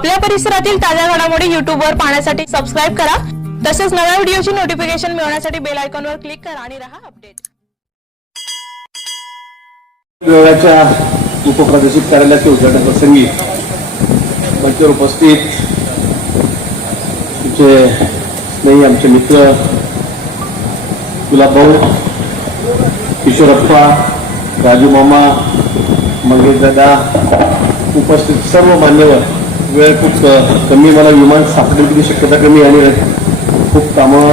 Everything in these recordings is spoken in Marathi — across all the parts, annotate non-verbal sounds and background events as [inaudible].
आपल्या परिसरातील ताज्या घडामोडी युट्यूबवर पाहण्यासाठी सबस्क्राईब करा. तसेच नव्या व्हिडिओची नोटिफिकेशन मिळवण्यासाठी बेल आयकॉनवर क्लिक करा आणि राहा अपडेट विभागाच्या उपप्रादेशिक कार्यालयाच्या उद्घाटन प्रसंगी मंचावर उपस्थित तुमचे स्नेही आमचे मित्र गुलाबभाऊ किशोरप्पा राजू मामा मंगेश दादा उपस्थित सर्व मान्यवर वेळ खूप कमी मला विमान सापडण्याची शक्यता कमी आणि खूप कामं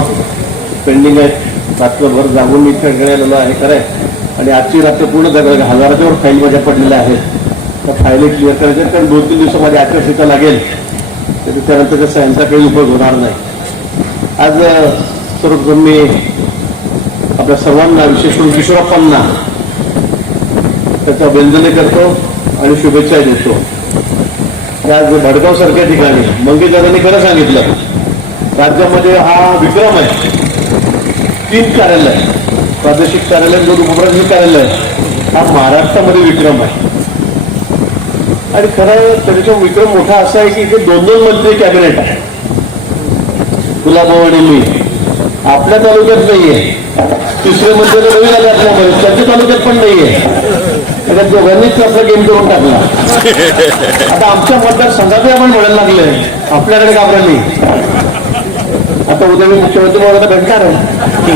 पेंडिंग आहेत. रात्रभर जागून मी इथे आलेलो आहे खरं आहे. आणि आजची रात्र पूर्ण जगलं हजाराच्यावर फाईल माझ्या पडलेल्या आहेत. त्या फायली क्लिअर करायच्या कारण दोन तीन दिवसामध्ये आचारसंहिता लागेल. तर त्यानंतर कसं यांचा काही उपयोग होणार नाही. आज सर्वप्रथम मी आपल्या सर्वांना विशेष करून किशोरप्पांना त्याचा अभिनंदन करतो आणि शुभेच्छा देतो. त्या भडगाव सारख्या ठिकाणी मंगेश खरं सांगितलं राज्यामध्ये हा विक्रम आहे. तीन कार्यालय प्रादेशिक कार्यालय दोन उपप्रादेशिक कार्यालय हा महाराष्ट्रामध्ये विक्रम आहे. आणि खरं त्याच्या विक्रम मोठा असा आहे की इथे दोन दोन मंत्री कॅबिनेट आहे गुलाबभाऊ आणि मी. आपल्या तालुक्यात नाहीये. तिसरे मंत्री तर नवीन आले आपल्यामध्ये. त्यांच्या तालुक्यात पण नाहीये. त्या दोघांनीच आपला गेम करून टाकला. [laughs] आता आमच्या मतदारसंघातही आपण म्हणायला लागले आपल्याकडे घाबरा नाही? आता उद्या मी मुख्यमंत्री महोदयाला भेटणार आहे.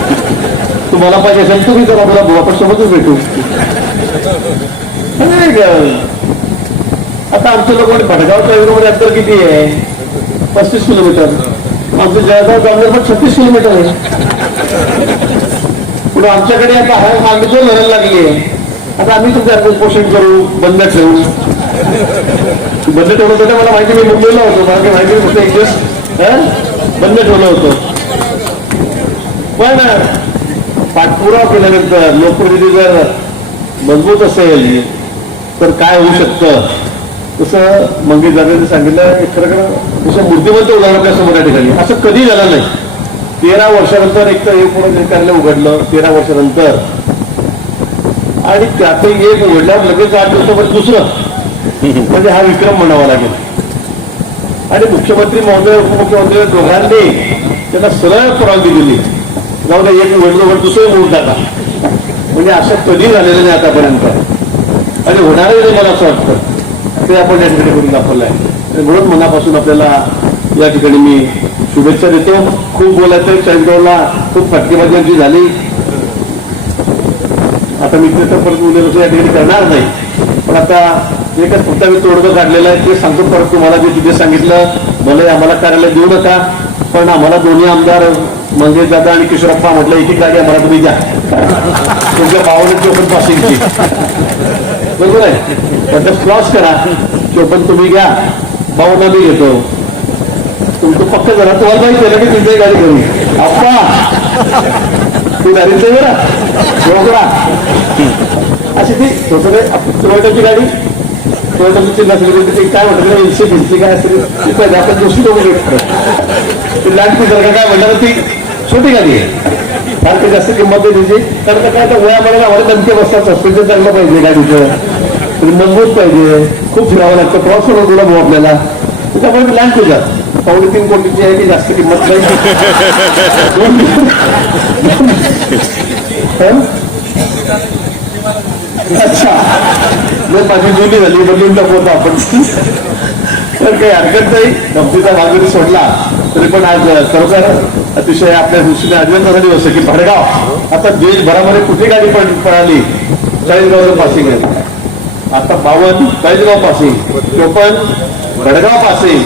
तुम्हाला पाहिजे असेल तुम्ही करा मला भाऊ आपण सोबतच भेटू? आता आमचे लोक भडगावच्या एवढ्यामध्ये अंतर किती आहे? पस्तीस किलोमीटर. आमचं जळगाव जामनेर पण छत्तीस किलोमीटर आहे. पुढे आमच्याकडे आता हा मागणी लागली आहे आता आम्ही तुमचं पोषण करू बंद ठेवू. बंद ठेवलं होतं मला माहिती मी मुंबईला होतो मला काही माहिती फक्त एक दिवस बंद ठेवलं होतं. पण पाठपुरावा केल्यानंतर लोकप्रतिनिधी जर मजबूत असेल तर काय होऊ शकतं? तसं मंगेश दादांनी सांगितलं खरं खरं जसं मूर्तिमंत उदाहरण आपल्यासमोर ठिकाणी. असं कधी झालं नाही. तेरा वर्षानंतर एक तर हे पूर्ण कार्यालय उघडलं तेरा वर्षानंतर आणि त्यातही एक उघडल्यावर लगेच आठ दिवसामध्ये दुसरं. म्हणजे हा विक्रम म्हणावा लागेल. आणि मुख्यमंत्री महोदय उपमुख्यमंत्री दोघांनी त्यांना सरळ परवानगी दिली जाऊ द्या एक उघडलं दुसरं मोड टाका म्हणजे असं कधी झालेलं नाही आतापर्यंत. आणि होणारही नाही मला असं वाटतं ते आपण या ठिकाणी करून दाखवलं आहे आणि म्हणून मनापासून आपल्याला या ठिकाणी मी शुभेच्छा देतो. खूप बोलायचं चंदोला खूप फटकेबाजी झाली. आता मी तर परत उद्या या ठिकाणी करणार नाही. पण आता एकच फक्त मी तोडगं काढलेलं आहे ते सांगतो परत तुम्हाला जे तिथे सांगितलं मला आम्हाला कार्यालय देऊ नका पण आम्हाला दोन्ही आमदार मंगेश दादा आणि किशोरप्पा म्हटलं एक गाडी आम्हाला तुम्ही द्या. तुमच्या भावाने चोपन पासिंगची बरोबर आहे? म्हटलं क्रॉस करा चोपन तुम्ही घ्या भाऊना मी घेतो. तुमचं पक्क जरा तुम्हाला माहिती आहे ना की तुमची गाडी घेऊ आप्पा तू गाडी आहे बरं? डोकरा अशी ती छोटं टोयोटाची गाडी टोयोटाची नसली असली काय म्हणतात एकशे भिंती काय असते ती पाहिजे आपण दुसरी दोघं भेटतो. ती लँड क्रुझर काय म्हणणार ती छोटी गाडी आहे. फार काही जास्त किंमत त्याची. कारण काय तर वयामध्ये आम्हाला दमके बसतात सस्पेन्शन चांगलं पाहिजे गाडीचं. तरी मजबूत पाहिजे. खूप फिरावं लागतं प्रवास होणं तुला भाऊ आपल्याला. त्याच्यामुळे लँड क्रुझर पावणे तीन कोटीची आहे ती जास्त किंमत नाही. अच्छा. मग माझी जुनी झाली बदलून टाकू आपण. तर काही हरकत नाही. गमतीचा भाग जरी सोडला तरी पण आज खरोखर अतिशय आपल्या दृष्टीने अभिनंदनाचा दिवस की भडगाव. आता देशभरामध्ये कुठे गाडी पण पळाली चाळीसगावचं पासिंग आहे. आता बावन चाळीसगाव पासिंग चोपन्न भडगाव पासिंग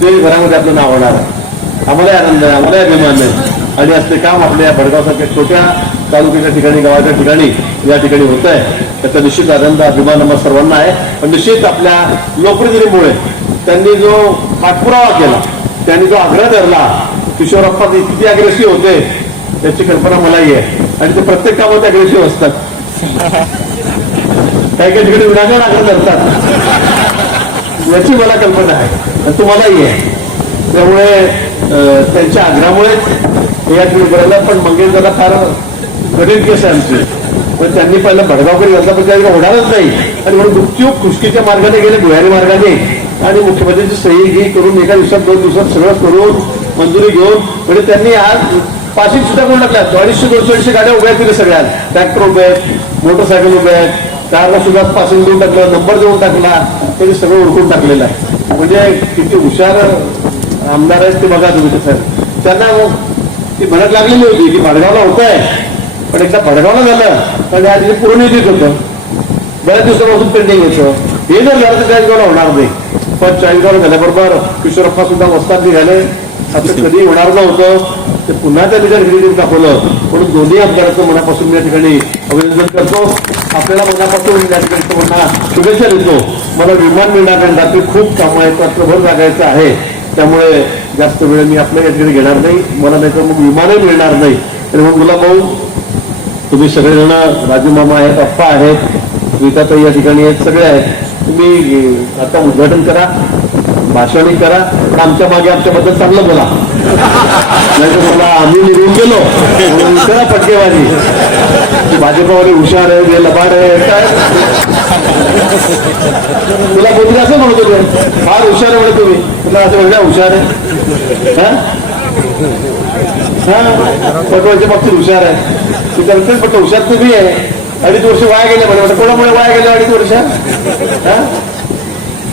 देशभरामध्ये आपलं नाव होणार. आहे आम्हालाही आनंद आहे आम्हालाही अभिमान आहे. आणि असले काम आपल्या भडगावसारख्या छोट्या तालुक्याच्या ठिकाणी गावाच्या ठिकाणी या ठिकाणी होत आहे त्याचा निश्चित आनंद अभिमान आम्हाला सर्वांना आहे. पण निश्चित आपल्या लोकप्रतिनिधीमुळे त्यांनी जो पाठपुरावा केला त्यांनी जो आग्रह धरला किशोरप्पा किती अग्रेसिव्ह होते त्याची कल्पना मलाही आहे. आणि ते प्रत्येक कामात अग्रेसिव्ह असतात. काही काही ठिकाणी विनाकारण आग्रह धरतात. याची मला कल्पना आहे. आणि तुम्हालाही आहे. त्यामुळे त्यांच्या आग्रहामुळेच या करायला पण मंगेश दादा फार कठीण केस आहे आमची. पण त्यांनी पहिला भडगावकडे घातला पण त्या होणारच नाही. आणि म्हणून मृत्यू खुशकीच्या मार्गाने गेले भुयारी मार्गाने. आणि मुख्यमंत्र्यांची सही घे करून एका दिवसात दोन दिवसात सगळं करून मंजुरी घेऊन म्हणजे त्यांनी आज पासिंग सुद्धा कोण टाकल्या अडीचशे दोनशे अडीचशे गाड्या उभ्या केल्या सगळ्या ट्रॅक्टर उभे आहेत मोटरसायकल उभे आहेत. कारला सुद्धा पासिंग देऊन टाकलं नंबर देऊन टाकला. ते सगळं ओळखून टाकलेलं आहे. म्हणजे किती हुशार आमदार आहेत ते बघा तुम्ही साहेब त्यांना ती भडक लागलेली होती की भडगावला होत आहे पण एकदा भडगावला झालं तर तिथे पूर्ण येत होतं बऱ्याच दिवसापासून पेंडिंग होतं हे जर झालं तर चाळीसगावला होणार नाही. पण चाळीसगावला झाल्याबरोबर किशोरप्पा सुद्धा वस्तात निघाले. असं कधी होणार नव्हतं. ते पुन्हा त्या ठिकाणी क्रेडिट दाखवलं. म्हणून दोन्ही आमदारांचं मनापासून या ठिकाणी अभिनंदन करतो. आपल्याला मनापासून या ठिकाणी तुम्हाला शुभेच्छा देतो. मला विमान मिळणार नाही रात्री खूप कामं आहेत. रात्रभर जागायचं आहे. त्यामुळे जास्त वेळ मी आपल्या या ठिकाणी घेणार नाही. मला नाही तर मग विमानही मिळणार नाही. तर मग मुला भाऊ तुम्ही सगळेजण राजूमामा आहेत अप्पा आहेत स्मिताताई या ठिकाणी आहेत सगळे आहेत. तुम्ही आता उद्घाटन करा भाषणही करा पण आमच्या मागे आमच्याबद्दल चांगलं बोला. नाही तर मला आम्ही निघून गेलो करा पटकेवारी की हुशार आहे जे लबाड आहे काय? तुला बोलली असं म्हणतो फार हुशार आहे म्हणे तुम्ही. तुला असं म्हणलं हुशार आहे? हा? हा? पटवायच्या बाबतीत हुशार आहे. ती करतेच पण हुशार तुम्ही आहे. अडीच वर्ष वाया गेले म्हणे. कोणामुळे वाया गेले अडीच वर्ष? हा?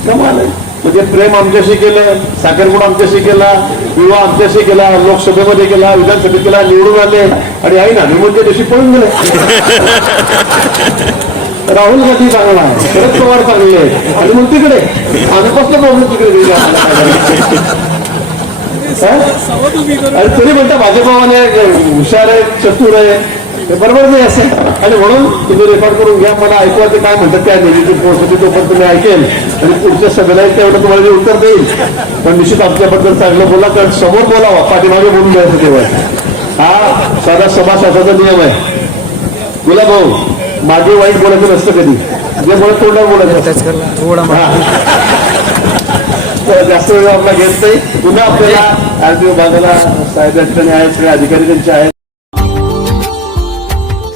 कमाल आहे. म्हणजे प्रेम आमच्याशी केलं साखरपुड आमच्याशी केला विवाह आमच्याशी केला लोकसभेमध्ये केला विधानसभेत केला निवडून आले. आणि आई ना निवडणुकीच्या दिवशी पळून गेले. राहुल गांधी चांगला आहे. शरद पवार चांगले आहेत. आणि मग तिकडे. आजपासून प्रॉब्लेम तिकडे? आणि तरी म्हणता भाजपवाले हुशार आहे चतुर आहे ते बरोबर नाही असं. आणि म्हणून तुम्ही रेकॉर्ड करून घ्या मला ऐकवा ते काय म्हणतात त्या निधीची पोहोचते तोपर्यंत तुम्ही ऐकेल. आणि पुढच्या सभेला तेवढं तुम्हाला उत्तर देईल. पण निश्चित आमच्याबद्दल चांगलं बोला कारण समोर बोलावा पाठीमागे बोलून द्यायचं तेव्हा. हा साधा सभासदाचा नियम आहे. बोला भाऊ मागे वाईट बोलायचं नसतं कधी. जे बोलत तोंडावर बोलायचं जास्त वेळ आपला घेत नाही. पुन्हा आपल्याला आरोग्य विभागाला साहेब आहेत अधिकारी त्यांचे आहेत.